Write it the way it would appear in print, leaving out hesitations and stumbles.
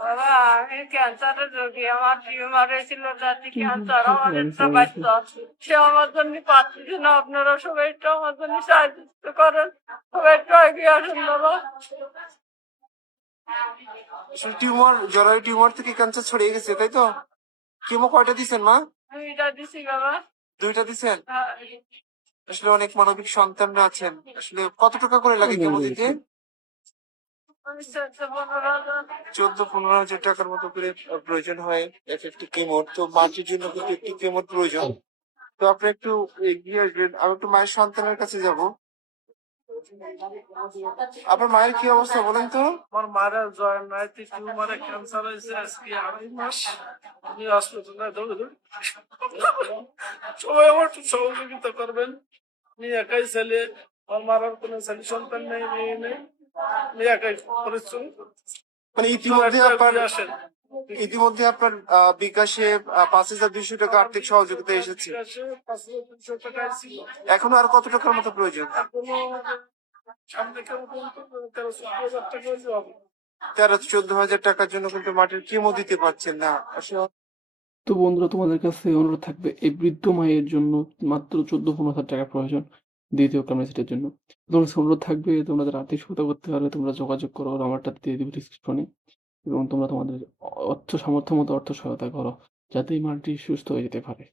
বাবা আমি ক্যান্সারের রোগী, আমার টিউমার হয়েছিল, যাতে ক্যান্সার ঠিক আমার আছে, একটা বাচ্চা, সে আমার জন্য পাচ্ছি না। আপনারা সবাই একটু আমার জন্য সাহায্য করেন, সবাই একটু এগিয়ে আসুন বাবা। আসলে টিউমার, জরায়ু টিউমার থেকে ক্যান্সার ছড়িয়ে গেছে, তাই তো? কেমো কয়টা দিছেন মা? দুইটা দিছি বাবা। 2টা দিছেন? হ্যাঁ, আসলে অনেক মানবিক সন্তানরা আছেন। আসলে কত টাকা করে লাগে কেমো দিতে? আমি 14-15,000। 14-15 হাজার টাকার মতো করে প্রয়োজন হয় এক একটি কেমোর। তো মাটির জন্য কিন্তু একটি কেমোর প্রয়োজন। তো আপনি একটু এগিয়ে আসবেন, আমি একটু মায়ের সন্তানের কাছে যাব। আপনার মায়ের কি অবস্থা বলেন তো? আমার মারা জরায়ুতে টিউমারে ক্যান্সার হয়েছে আজকে 2.5 মাস। আমি হসপিটালে দৌড়, সবাই আমার একটু সহযোগিতা করবেন। আমি একাই ছেলে, আমার মারার কোনো ছেলে সন্তান নেই, মেয়ে নেই, আমি একাই পরিশ্রম করতেছি। মানে ইতিমধ্যে আপনার বিকাশে 5,200 টাকা আর্থিক সহযোগিতা এসেছে। 5,200 টাকা ছিল। এখনো আর কত টাকার মতো প্রয়োজন? এখনো সামনে কেমন 13-14 হাজার টাকা হয়েছে হবে। 13-14 হাজার টাকার জন্য কিন্তু মাটির কেমো দিতে পারছেন না আসলে। তো বন্ধুরা, তোমাদের কাছে অনুরোধ থাকবে এই বৃদ্ধ মায়ের জন্য মাত্র 14-15 হাজার টাকা প্রয়োজন দ্বিতীয় ক্যামেরাসেটের জন্য। তোমার কাছে অনুরোধ থাকবে, তোমরা যারা আর্থিক সহায়তা করতে পারবে তোমরা যোগাযোগ করো, নাম্বারটা দিয়ে দিবে ডিসক্রিপশনে, এবং তোমরা তোমাদের অর্থ সামর্থ্য মতো অর্থ সহায়তা করো যাতে এই মাটি সুস্থ হয়ে যেতে পারে।